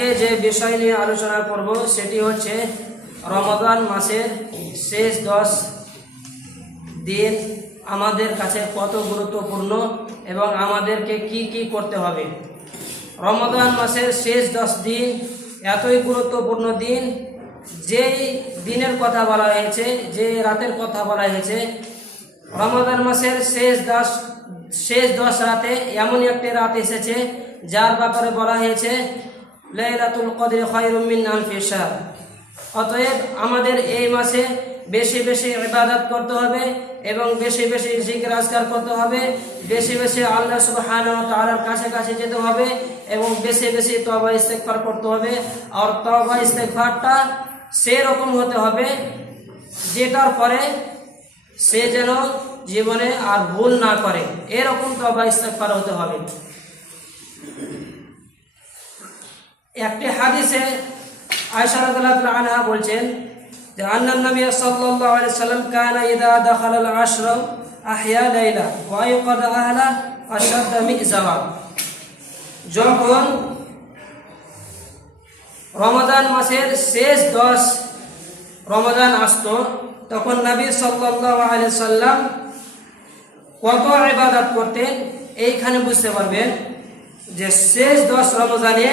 আজকে যে বিষয় নিয়ে আলোচনা করব, সেটি হচ্ছে রমাদান মাসের শেষ দশ দিন আমাদের কাছে কত গুরুত্বপূর্ণ এবং আমাদেরকে কি কি করতে হবে। রমাদান মাসের শেষ দশ দিন এতই গুরুত্বপূর্ণ দিন, যেই দিনের কথা বলা হয়েছে, যে রাতের কথা বলা হয়েছে রমাদান মাসের শেষ দশ শেষ দশ রাতে এমন একটি রাত এসেছে, যার ব্যাপারে বলা হয়েছে লাইলাতুল কদর খায়রুম মিন আলফি শাহর অতএব আমাদের এই মাসে বেশি বেশি ইবাদত করতে হবে এবং বেশি বেশি জিকির আজকার করতে হবে, বেশি বেশি আল্লাহ সুবহানাহু ওয়া তাআলার কাছে কাছে যেতে হবে এবং বেশি বেশি তওবা ইস্তেগফার করতে হবে। আর তওবা ইস্তেগফারটা সেরকম হতে হবে যেটার পরে সে যেন জীবনে আর ভুল না করে। এরকম তবা ইস্তেগফার হতে হবে। একটি হাদিসে আয়েশা রাদিয়াল্লাহু আনহা বলছেন যে, আন্নান নবী সাল্লাল্লাহু আলাইহি সাল্লাম কানা ইদা দাখালা আল আশর আহয়া লাইলা ওয়া ইউকাদ আহলা আশাদ মিজারা। যখন রমাদান মাসের শেষ দশ রমাদান আসতো, তখন নবী সাল্লাল্লাহু আলাইহি সাল্লাম কত ইবাদত করতেন, এইখানে বুঝতে পারবেন যে শেষ দশ রমজানে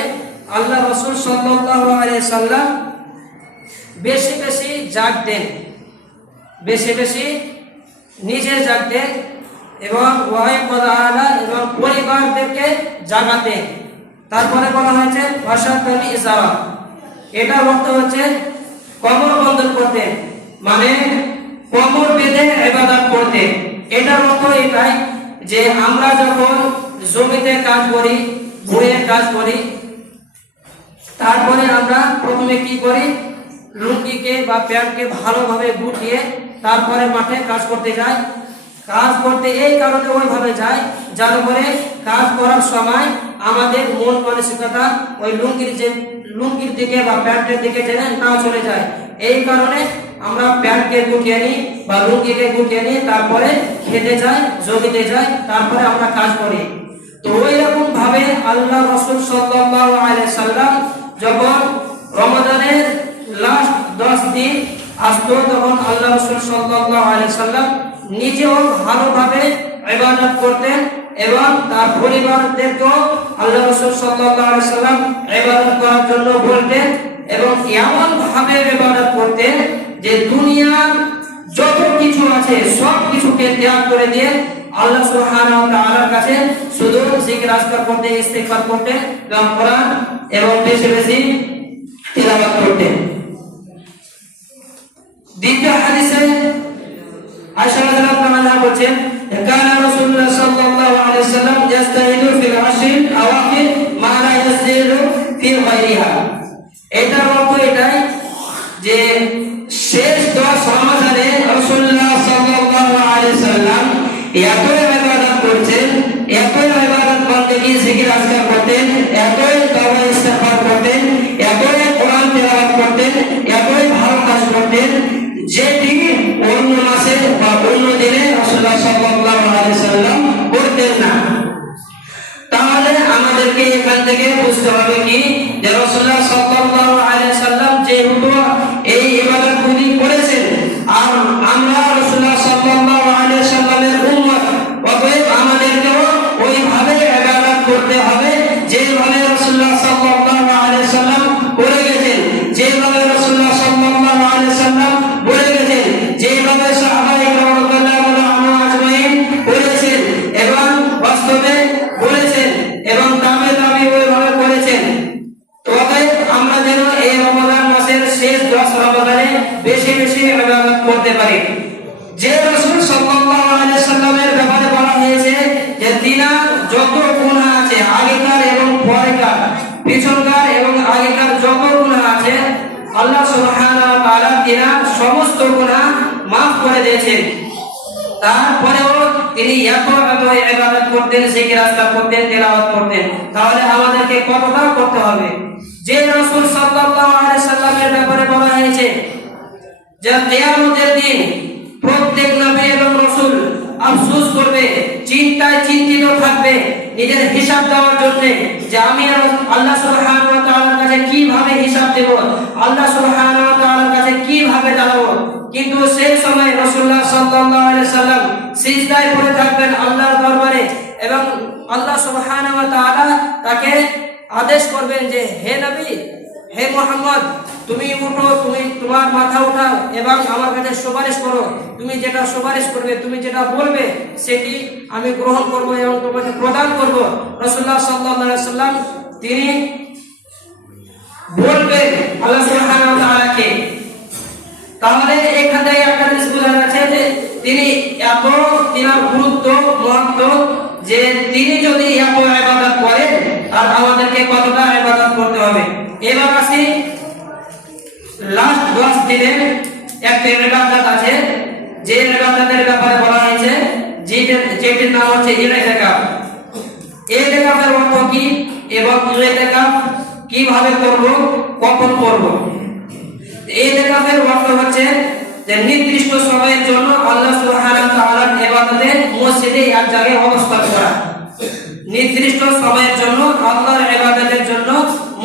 আল্লাহ রসুল সাল্লাম বেশি বেশি জাগতেন বেশি বেশি নিজে জাগ জাগতেন এবং ওয়াই আলা এবং পরিবারদেরকে জাগাতেন তারপরে বলা হয়েছে ভাষাত্মী ইসারা এটা অর্থ হচ্ছে কমর বন্ধন করতেন মানে কমর বেঁধে ইবাদত করতেন এটার অর্থ এটাই যে আমরা যখন জমিতে কাজ করি ভুঁয়ে কাজ করি তারপরে আমরা প্রথমে কি করি? লুঙ্গিকে বা প্যান্টকে ভালোভাবে গুটিয়ে তারপরে মাঠে কাজ করতে যাই। কাজ করতে এই কারণে ওইভাবে যায় যার করে কাজ করার সময় আমাদের মন মানসিকতা ওই লুঙ্গির যে লুঙ্গির দিকে বা প্যান্টের দিকে যেন না চলে যায়। এই কারণে আমরা প্যান্টকে গুটিয়ে নিই বা লুঙ্গিকে গুটিয়ে নিই, তারপরে খেতে যাই, জমিতে যাই, তারপরে আমরা কাজ করি। তো ওই রকম ভাবে আল্লাহ রসুল সাল্লাল্লাহু আলাইহি সাল্লাম যখন রমাদানের লাস্ট দশ দিন আসতো, তখন আল্লাহ সাল্লাম নিজেও ভালোভাবে ইবাদত করতেন এবং তার পরিবারদেরকেও আল্লাহ রসুল সাল্লাম ইবাদত করার জন্য বলতেন এবং এমন ভাবে ইবাদত করতেন যে দুনিয়ার যত কিছু আছে সব কিছুকে ত্যাগ করে দিয়ে আল্লাহ সুবহানাহু ওয়া তাআলার কাছে শুধু জিকির, আজকার করতে, ইস্তিগফার করতে এবং কোরআন এবং বেশি বেশি তেলাওয়াত করতে। দ্বিতীয় হাদিসে আয়েশা রাদিয়াল্লাহু আনহা বলেন কানা রাসূলুল্লাহ এই পিছনকার এবং আগেকার যত গুনাহ আছে, আল্লাহ সুবহানাহু তাআলা সমস্ত গুনাহ মাফ করে দিয়েছেন। তারপরেও তিনি এত এত ইবাদত করতেন জিকির আজকার করতেন, তেলাওয়াত করতেন। তাহলে আমাদেরকে কতটা করতে হবে? যে রাসূল সাল্লাল্লাহু আলাইহি সাল্লামের ব্যাপারে বলা হয়েছে, যে কিয়ামতের দিন প্রত্যেক নবী এবং রাসূল আফসোস করবে, চিন্তায় চিন্তিত থাকবে, নিজের হিসাব দেওয়ার জন্য যে আমি আল্লাহ সুবহানাহু ওয়া তাআলার কাছে কীভাবে হিসাব দেব, আল্লাহ সুবহানাহু ওয়া তাআলার কাছে কীভাবে দাঁড়াবো কিন্তু সেই সময় রাসূলুল্লাহ সাল্লাল্লাহু আলাইহি সাল্লাম সিজদায় পড়ে থাকবেন আল্লাহর দরবারে এবং আল্লাহ সুবহানাহু ওয়া তাআলা তাকে আদেশ করবেন যে, হে নবী হে মোহাম্মদ, তুমি উঠো, তুমি তোমার মাথা উঠাও এবং আমার কাছে সুপারিশ করো। তুমি যেটা সুপারিশ করবে, তুমি যেটা বলবে, সেটি আমি গ্রহণ করব এবং তোমাকে প্রদান করব। রসুল্লাহ সাল্লাহ সাল্লাম তিনি বলবেন আল্লাহ সুবহানাহু তাহলে এখান একটা জিনিস বোঝা যাচ্ছে যে তিনি এত তিনার গুরুত্ব, মহত্ব যে তিনি যদি এত ইবাদত করেন আর আমাদেরকে হবে এবার আসি লাস্ট দশ দিনের একটা ইবাদত আছে। যে ইবাদতের ব্যাপারে বলা হয়েছে, যেটার, যেটির নাম হচ্ছে ইলেকাপ ইলেকাপের অর্থ কি এবং ইলেকাপ কীভাবে করব, কখন করব? ইতিকাফের অর্থ হচ্ছে যে নির্দিষ্ট সময়ের জন্য আল্লাহ সুবহানাহু ওয়া তাআলার ইবাদতে মসজিদে এক জায়গায় অবস্থান করা। নির্দিষ্ট সময়ের জন্য আল্লাহর ইবাদতের জন্য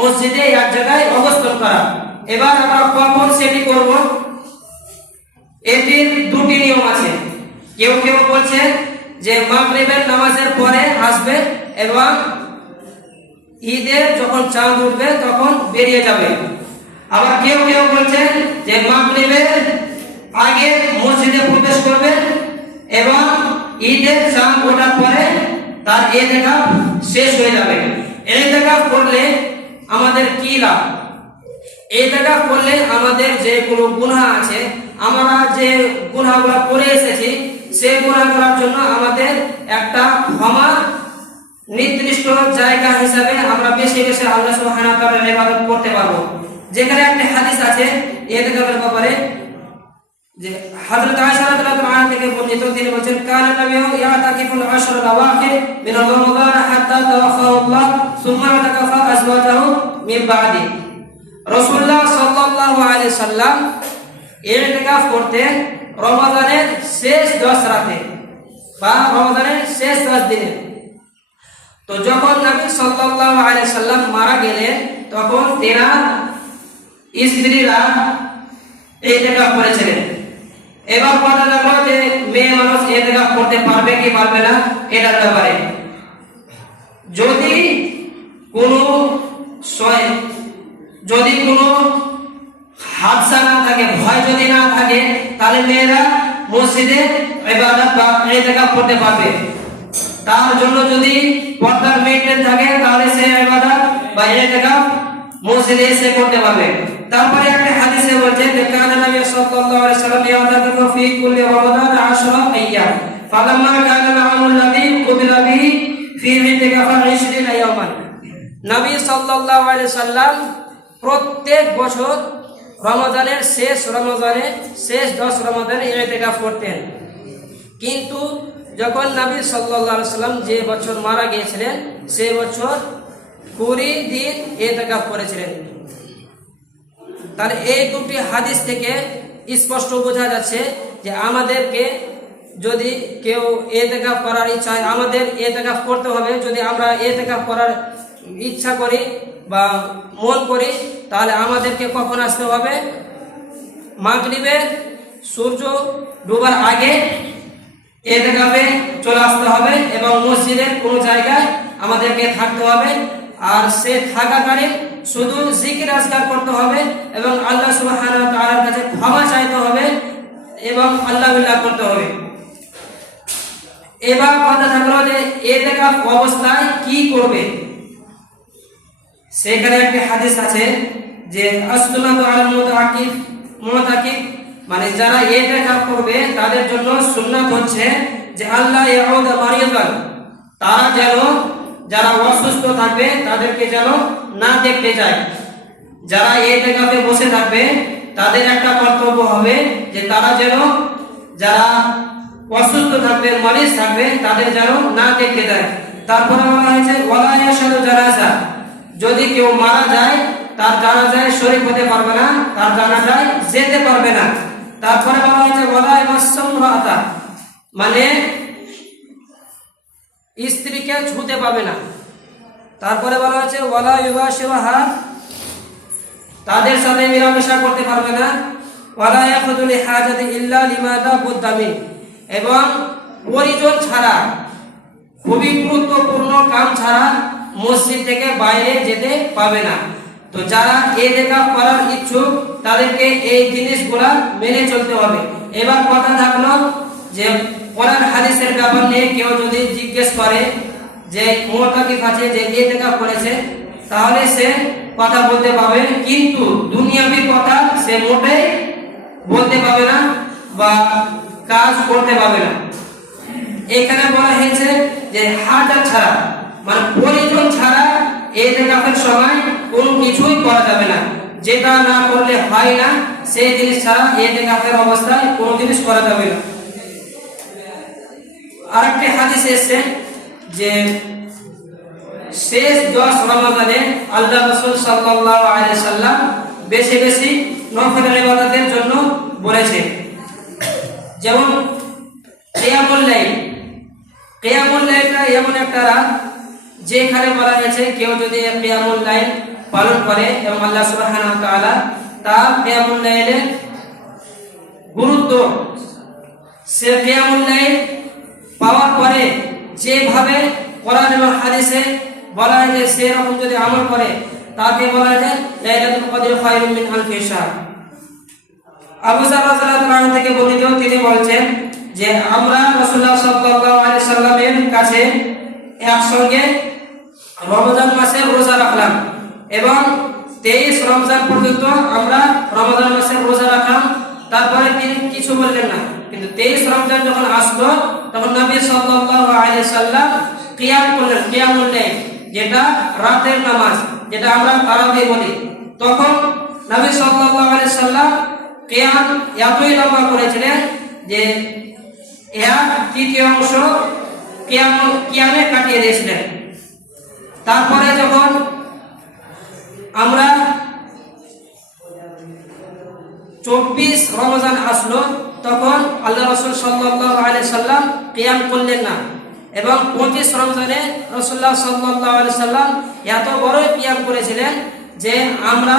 মসজিদে এক জায়গায় অবস্থান করা। এবার আমরা কখন সেটি করব? এটির দুটি নিয়ম আছে। কেউ কেউ বলছে যে মাগরিবের নামাজের পরে আসবে এবং ঈদের যখন চাঁদ উঠবে তখন বেরিয়ে যাবে। আবার কেউ কেউ বলছেন যে মাগরিবের আগে মসজিদে প্রবেশ করবে এবং ঈদের চাঁদ ওঠার পরে তার এ দেখা শেষ হয়ে যাবে। এই দেখা করলে আমাদের কি লাভ? দেখা করলে আমাদের যে কোনো গুণা আছে, আমরা যে গুণাগুলো করে এসেছি, সেই গুণাগুলোর জন্য আমাদের একটা ক্ষমা নির্দিষ্ট জায়গা হিসাবে আমরা বেশি বেশি আল্লাহ সুবহানাহু ওয়া তাআলার ইবাদত করতে পারব। যেখানে একটা হাদিস আছে ইতিকাফের ব্যাপারে যে হযরত আয়েশা রাদিয়াল্লাহু আনহা থেকে বর্ণিত তিনি বলেন কানা নবিয়ু ইয়াতাকিফুল আশর আওয়াখির মিন রমাদান হাত্তা তাওয়াফাহু আল্লাহ, সুম্মা তাকাফা আজওয়াজাহু মিন বাদি। রাসূলুল্লাহ সাল্লাল্লাহু আলাইহি সাল্লাম ইতিকাফ করতেন রমাদানের শেষ 10 রাতে বা রমাদানের শেষ 10 দিনে। তো যখন নবী সাল্লাল্লাহু আলাইহি সাল্লাম মারা গেলেন, তখন তেনার স্ত্রীরা এই ইতিকাফ করেছিলেন। এবার কথা লাগল যে মেয়ে মানুষ ইতিকাফ করতে পারবে কি পারবে না, এটার ব্যাপারে। যদি কোনো যদি কোনো হাদসা না থাকে, ভয় যদি না থাকে, তাহলে মেয়েরা মসজিদে ইবাদত বা ইতিকাফ করতে পারবে। তার জন্য যদি পর্দার মেইনটেইন থাকে, তাহলে সে ইবাদত বা ইতিকাফ মসজিদে এসে করতে পারবে। তারপরে একটা হাদিসে বলছে যে, কানা নবী সাল্লাল্লাহু আলাইহি সাল্লাম ইয়াতাকিফু ফি কুল্লি রমাদান 10 আইয়াম। ফালাম্মা কানা আল-আমরু আল্লাযী কুবিলা বিহি ফি ইতিকাফা 20 ইয়াওমান নবী সাল্লাল্লাহু আলাইহি সাল্লাম প্রত্যেক বছর রমজানের শেষ রমজানে শেষ 10 রমজানে ইতিকাফ করতেন। কিন্তু যখন নবী সাল্লাল্লাহু আলাইহি সাল্লাম যে বছর মারা গিয়েছিলেন, সে বছর কুড়ি দিন এতেকাফ করেছিলেন তাহলে এই দুটি হাদিস থেকে স্পষ্ট বোঝা যাচ্ছে যে আমাদেরকে যদি কেউ এতেকাফ করার ইচ্ছা হয়, আমাদের এতেকাফ করতে হবে। যদি আমরা এতেকাফ করার ইচ্ছা করি বা মন করি, তাহলে আমাদেরকে কখন আসতে হবে? মাগরিবে সূর্য ডুবার আগে এতেকাফে চলে আসতে হবে এবং মসজিদের কোনো জায়গায় আমাদেরকে থাকতে হবে। আর সে থাকাকালীন শুধু জিকির আজকার করতে হবে এবং আল্লাহ ওয়া কাছে ক্ষমা চাইতে হবে এবং আল্লাহ করতে হবে। এবার কথা থাকল যে এতেকাফ অবস্থায় কি করবে? সেখানে একটি হাদিস আছে যে মানে যারা ইতিকাফ করবে, তাদের জন্য সুন্নাত হচ্ছে যে, আল্লাহ তারা যেন যারা অসুস্থ থাকবে, তাদেরকে যেন না দেখতে যায়। যারা ইতিকাফে বসে থাকবে, তাদের একটা কর্তব্য হবে যে তারা যেন যারা অসুস্থ থাকবে মরিজ থাকবে, তাদের যেন না দেখতে যায় তারপরে বলা হয়েছে, ওয়ালা ইয়াশাদু জানাজা। যদি কেউ মারা যায়, তার জানাজায় শরীর হতে পারবে না, তার জানাজায় যেতে পারবে না। তারপরে বলা হয়েছে, ওয়ালা ইয়ামাসসামরাতা মানে স্ত্রীকে ছুতে পাবে না। তারপরে বলা হয়েছে, ওয়ালা ইউবাশিরুহা তাদের সাথে মেলামেশা করতে পারবে না। ওয়ালা ইয়াখুদুল হাজাতি ইল্লা লিমাদা বুদ্দামি এবং পরিজন ছাড়া, খুবই গুরুত্বপূর্ণ কাম ছাড়া মসজিদ থেকে বাইরে যেতে পাবে না। তো যারা এই দেখা করার ইচ্ছুক, তাদেরকে এই জিনিসগুলা মেনে চলতে হবে। এবার কথা থাকল যে কোরআন হাদিসের ব্যাপার নিয়ে কেউ যদি জিজ্ঞেস করে যে মোতাকিফ আছে যে দেখা করেছে তাহলে সে কথা বলতে পারবে, কিন্তু দুনিয়াবি কথা সে মোটেই বলতে পারবে না বা কাজ করতে পারবে না। এখানে বলা হয়েছে যে হাজার ছাড়া মানে প্রয়োজন ছাড়া এই দেখাফের সময় কোনো কিছুই করা যাবে না। যেটা না করলে হয় না, সেই জিনিস ছাড়া এই দেখাফের অবস্থায় কোনো জিনিস করা যাবে না। আরেকটি হাদিস এসছে যে শেষ দশ রমাদানে আল্লাহ রসুল সাল্লাল্লাহু আলাইহি সাল্লাম বেশি বেশি নফল ইবাদতের জন্য বলেছে। যেমন কিয়ামুল লাইল। কিয়ামুল লাইলটা এমন একটা রাত যেখানে বলা হয়েছে কেউ যদি কিয়ামুল লাইল পালন করে এবং আল্লাহ সুবহানাহু ওয়া তার কিয়ামুল লাইলের গুরুত্ব, সে কিয়ামুল লাইল পাওয়ার পরে যেভাবে কোরআন এবং হাদিসে বলা হয় যে সেরকম যদি আমল করে, তাকে বলা যায় লাইলাতুল কদর খায়রুম মিন আলফি শাহর আবু জার রাদিয়াল্লাহু থেকে বর্ণিত তিনি বলছেন যে, আমরা রাসূলুল্লাহ সাল্লাল্লাহু আলাইহি সাল্লামের কাছে একসঙ্গে রমজান মাসে রোজা রাখলাম এবং তেইশ রমজান পর্যন্ত আমরা রমজান মাসে রোজা রাখলাম। তারপরে তিনি কিছু বললেন না। কিন্তু তেইশ রমজান যখন আসলো তখন নবী সাল্লাল্লাহু সাল্লাম কিয়াম করলেন কিয়ামুল লাইল যেটা রাতের নামাজ, যেটা আমরা তারাবি বলি, তখন নবী সাল্লাল্লাহু সাল্লাম কিয়াম এতই লম্বা করেছিলেন যে এক তৃতীয় অংশ কিয়াম, কিয়ামে কাটিয়ে দিয়েছিলেন। তারপরে যখন আমরা চব্বিশ রমজান আসলো তখন আল্লাহ রসুল সাল্লাহ আলি সাল্লাম কিয়াম করলেন না। এবং পঁচিশ রমজানে রসুল্লাহ সাল্লাহ আলি সাল্লাম এত বড়ই কিয়াম করেছিলেন যে আমরা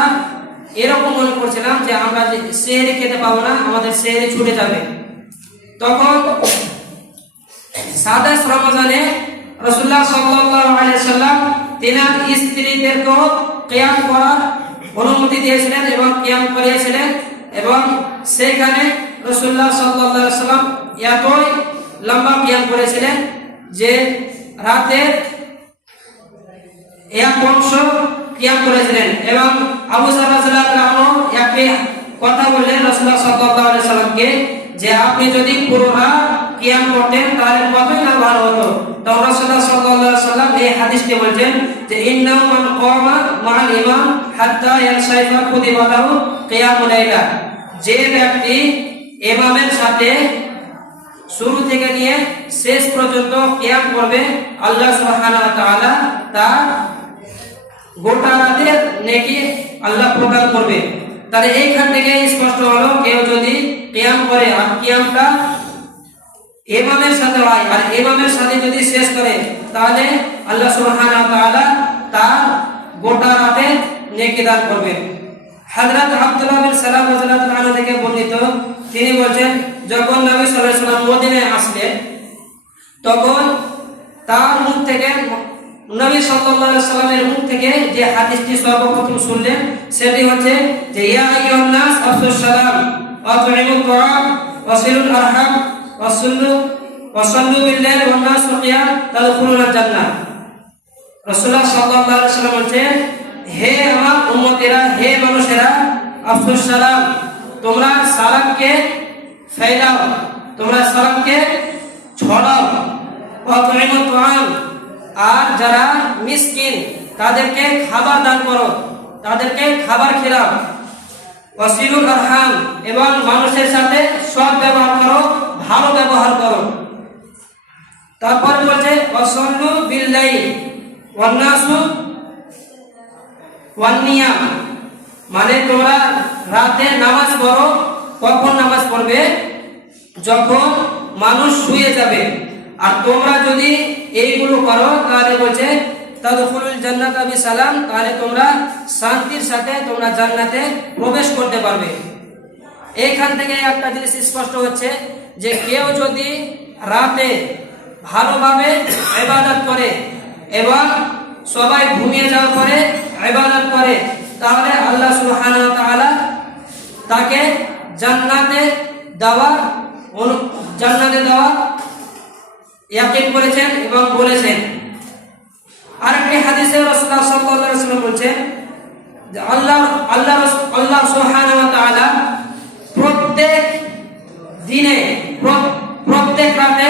এরকম মনে করছিলাম যে আমরা সেহরি খেতে পাবো না, আমাদের সেহরি ছুটে যাবে। তখন সাতাশ রমজানে রসুল্লাহ সাল্লাম তেনার স্ত্রীদেরকেও কিয়াম করার অনুমতি দিয়েছিলেন এবং কিয়াম করিয়েছিলেন এবং সেখানে রসুল্লাহ সাল্লাহ সাল্লাম এতই লম্বা কিয়াম করেছিলেন যে রাতের এক অংশ কিয়াম করেছিলেন এবং আবু সাল্লাহ একটি কথা বললেন রসুল্লাহ সাল্লাহ সাল্লামকে যে আপনি যদি পুরো রাত করতেন তাহলে কতই না ভালো হতো তখন রাসূলুল্লাহ সাল্লাল্লাহু আলাইহি সাল্লাম এই হাদিসটি বলছেন যে ইন্নাহু মান কামা মা'আল ইমাম হাত্তা ইয়ানসাইফা কুতিবা লাহু কিয়ামুল লাইলা যে ব্যক্তি ইমামের সাথে শুরু থেকে নিয়ে শেষ পর্যন্ত কিয়াম করবে আল্লাহ সুবহানাহু ওয়া তাআলা। তার গোটা রাতের নেকি আল্লাহ প্রদান করবে। তাহলে এইখান থেকে স্পষ্ট হলো, কেউ যদি কিয়াম করে, আর কিয়ামটা ইমামের সাথে হয়, আর ইমামের সাথে যদি শেষ করে, তাহলে আল্লাহ সুবহানাহু ওয়া তাআলা তার গোটা রাতে নেকি দান করবেন হযরত আব্দুল্লাহ বিন সালাম রাদিয়াল্লাহু আনহু থেকে বর্ণিত, তিনি বলেন যখন নবী সাল্লাল্লাহু আলাইহি সাল্লাম মদিনায় আসলেন, তখন তার মুখ থেকে নবী সাল্লাল্লাহু আলাইহি সাল্লামের মুখ থেকে যে হাদিসটি সর্বপ্রথম শুনলেন, সেটি হচ্ছে যে, ইয়া আইয়ুহান নাস আফসুস সালাম ওয়া তুইমুত তাআম ওয়া সিলুল আরহাম, ওয়াসল্লু ওয়াসল্লু বিল্লাইল ওয়ান নাস কিয়াম তাদখুলুল জান্নাহ। রাসূলুল্লাহ সাল্লাম বলেন হে আমার উম্মতেরা, হে মানুষেরা, আফসোস, সালাম। তোমরা সালামকে ফেলাও তোমরা সালামকে ছড়াও। আর যারা মিসকিন, তাদেরকে খাবার দান করো, তাদেরকে খাবার খেলাও। ওয়াসিলুল আরহাম এবং মানুষের সাথে সৎ ব্যবহার করো, ভালো ব্যবহার করো। তারপর বলছে ওয়াসল্লু বিল্লাইল ওয়ান্নাসু ওয়ান্নিয়াম মানে তোমরা রাতে নামাজ পড়ো, কখন নামাজ পড়বে? যখন মানুষ শুয়ে যাবে। আর তোমরা যদি এইগুলো করো, তাহলে বলছে, তাদখুলুল জান্নাত বি সালাম তাহলে তোমরা শান্তির সাথে তোমরা জান্নাতে প্রবেশ করতে পারবে। এইখান থেকে একটা জিনিস স্পষ্ট হচ্ছে যে কেউ যদি রাতে ভালোভাবে ইবাদত করে এবং সবাই ঘুমিয়ে যাওয়ার পরে ইবাদত করে, তাহলে আল্লাহ সুবহানাহু ওয়া তাআলা তাকে জান্নাতে অনু- জান্নাতে দেওয়া ইয়াকিন করেছেন এবং বলেছেন। আরেকটি হাদিসে রাসূলুল্লাহ সাল্লাল্লাহু আলাইহি বলছেন যে আল্লাহ আল্লাহ আল্লাহ সুবহানাহু ওয়া তাআলা প্রত্যেক দিনে প্রত্যেক রাতে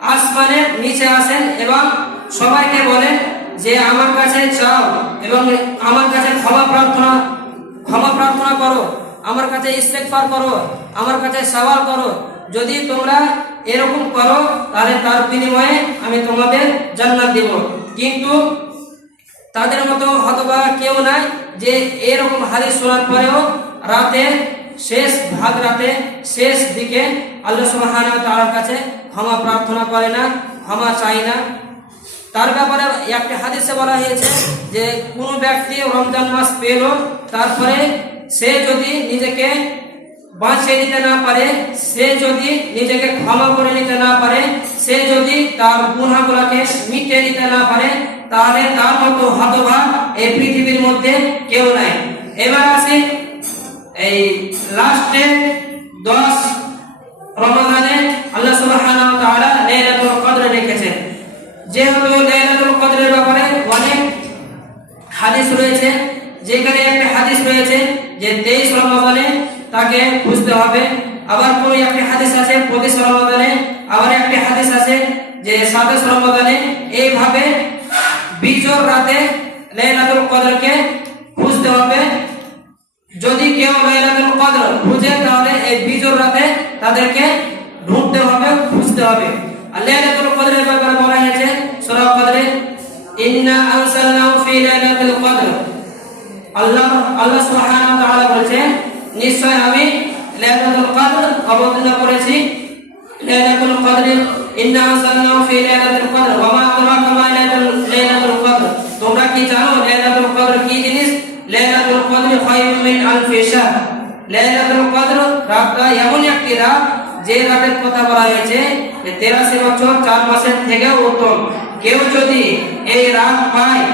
আসমানের নিচে আসেন এবং সবাইকে বলেন যে আমার কাছে চাও এবং আমার কাছে ক্ষমা প্রার্থনা ক্ষমা প্রার্থনা করো, আমার কাছে ইস্তেগফার করো, আমার কাছে সওয়াল করো। যদি তোমরা এরকম করো, তাহলে তার বিনিময়ে আমি তোমাদের জান্নাত দেব। কিন্তু তাদের মতো হতভাগা কেউ নাই যে এরকম হাদিস শোনার পরেও রাতে শেষ ভাগ রাতে শেষ দিকে আল্লাহ সুবহানাহু ওয়া তাআলার কাছে ক্ষমা প্রার্থনা করে না, ক্ষমা চায় না। তার ব্যাপারে একটি হাদিসে বলা হয়েছে যে, কোনো ব্যক্তি রমজান মাস পেল, তারপরে সে যদি নিজেকে বাঁচিয়ে নিতে না পারে, সে যদি নিজেকে ক্ষমা করে নিতে না পারে, সে যদি তার গুনাহগুলোকে মিটিয়ে নিতে না পারে, তাহলে তার মতো হতভাগ এই পৃথিবীর মধ্যে কেউ নাই। এবার আসি এই লাস্টে দশ রমাদানে আল্লাহ সুবহানাহু ওয়া তাআলা লাইলাতুল কদর রেখেছেন যেহেতু লাইলাতুল কদরের ব্যাপারে অনেক হাদিস রয়েছে, যেখানে একটা হাদিস রয়েছে যে তেইশ রমাদানে তাকে বুঝতে হবে। আবার কোন একটি হাদিস আছে, পঁচিশ রমাদানে আবার একটি হাদিস আছে যে সাতাশ রমাদানে এইভাবে বিজোর রাতে লাইলাতুল কদরকে বুঝতে হবে। যদি কেউ লাইলাতুল কদর বুঝে তাহলে এই বিজোর রাতে তাদেরকে ঢুকতে হবে, খুঁজতে হবে। আর লাইলাতুল কদরের ব্যাপারে বলা হয়েছে, সূরা কদরে ইন্না আনসালনাহু ফি লাইলাতুল কদর আল্লাহ আল্লাহ সুবহানাহু ওয়া তাআলা বলেছেন, নিশ্চয় আমি লাইলাতুল কদর অবতীর্ণ করেছি। লাইলাতুল কদর ইন্না আনসালনাহু ফি লাইলাতুল কদর ওয়া মা আদরাকা মা লাইলাতুল লাইলাতুল কদর তোমরা কি জানো লাইলাতুল কদর কি জিনিস? লাইলাতুল কদর খায়রুম মিন আলফি শাহর। লাইলাতুল কদর রাতটা এমন একটি রাত যে রাতের কথা বলা হয়েছে তেরাশি বছর চার মাসের থেকেও উত্তম। কেউ যদি এই রাত পায়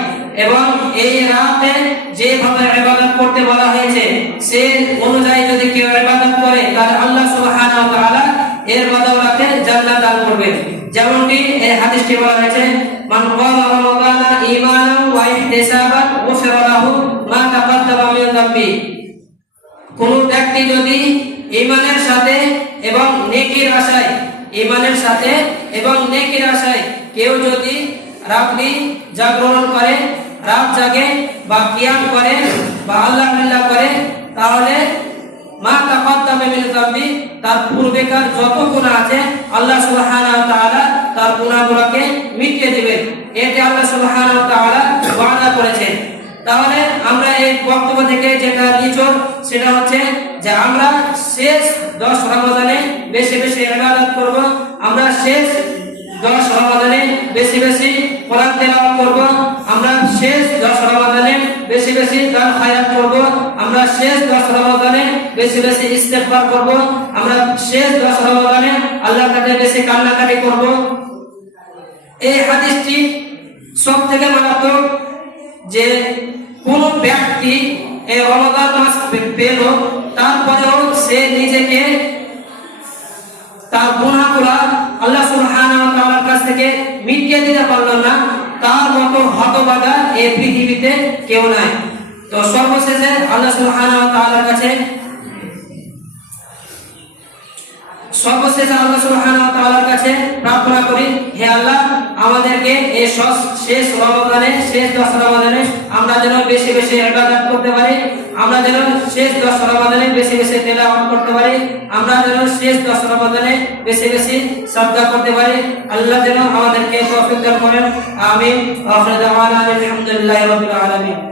এবং এই রাতে যেভাবে ইবাদত করতে বলা হয়েছে, সে অনুযায়ী যদি কেউ ইবাদত করে, তাহলে আল্লাহ সুবহানাহু ওয়া তাআলা এর বদৌলতে জান্নাত দান করবেন যেমনটি এই হাদিসটি বলা হয়েছে, মান ক্বামা রমাদানা ঈমানান ওয়া ইহতিসাবান গুফিরা লাহু মা তাকাদ্দামা মিন যামবি। কোন ব্যক্তি যদি ইমানের সাথে এবং নেকির আশায় ইমানের সাথে এবং নেকির আশায় কেউ যদি রাত্রি জাগরণ করে রাত জাগে বা কিয়াম করে বা আল্লাহ আল্লাহ করে, তাহলে মা তাকাদ্দামে মিন যামবি তার পূর্বেকার যত গুনাহ আছে, আল্লাহ সুবহানাহু ওয়া তাআলা তার গুনাহগুলোকে মিটিয়ে দিবেন। এতে আল্লাহ সুবহানাহু ওয়া তাআলা ওয়াদা করেছেন। তাহলে আমরা এই বক্তব্য থেকে যেটা নিচর, সেটা হচ্ছে যে আমরা শেষ দশ রমাদানে বেশি বেশি ইবাদত করব, আমরা শেষ দশ রমাদানে বেশি বেশি কোরআন তেলাওয়াত আমরা শেষ দশ রমাদানে বেশি বেশি দান আমরা শেষ দশ রমাদানে বেশি বেশি ইস্তেগফার করব। আমরা শেষ দশ রমাদানে আল্লাহর কাছে বেশি কান্নাকাটি করব। এই হাদিসটি সব থেকে মারাত্মক যে কোন ব্যক্তি এই রমাদান মাস পেল, তারপরেও সে নিজেকে তার গুনাহগুলা আল্লাহ সুবহানাহু ওয়া তাআলার কাছ থেকে মিটিয়ে দিতে পারল না। তার মতো হতবাগা এই পৃথিবীতে কেউ নাই। তো সর্বশেষে আল্লাহ সুবহানাহু ওয়া তাআলার কাছে সর্বশেষে আল্লাহ সুবহানাহু ওয়া তাআলার কাছে প্রার্থনা করি, হে আল্লাহ, আমাদেরকে এই শেষ রমাদানে শেষ দশ রমাদানে আমরা যেন বেশি বেশি ইবাদত করতে পারি, আমরা যেন শেষ দশ রমাদানে বেশি বেশি তেলাওয়াত করতে পারি, আমরা যেন শেষ দশ রমাদানে বেশি বেশি সাদকা করতে পারি, আল্লাহ যেন আমাদেরকে তৌফিক দান করেন, আমিন। আখির দাওয়ানা আলহামদুলিল্লাহি রাব্বিল আলামিন।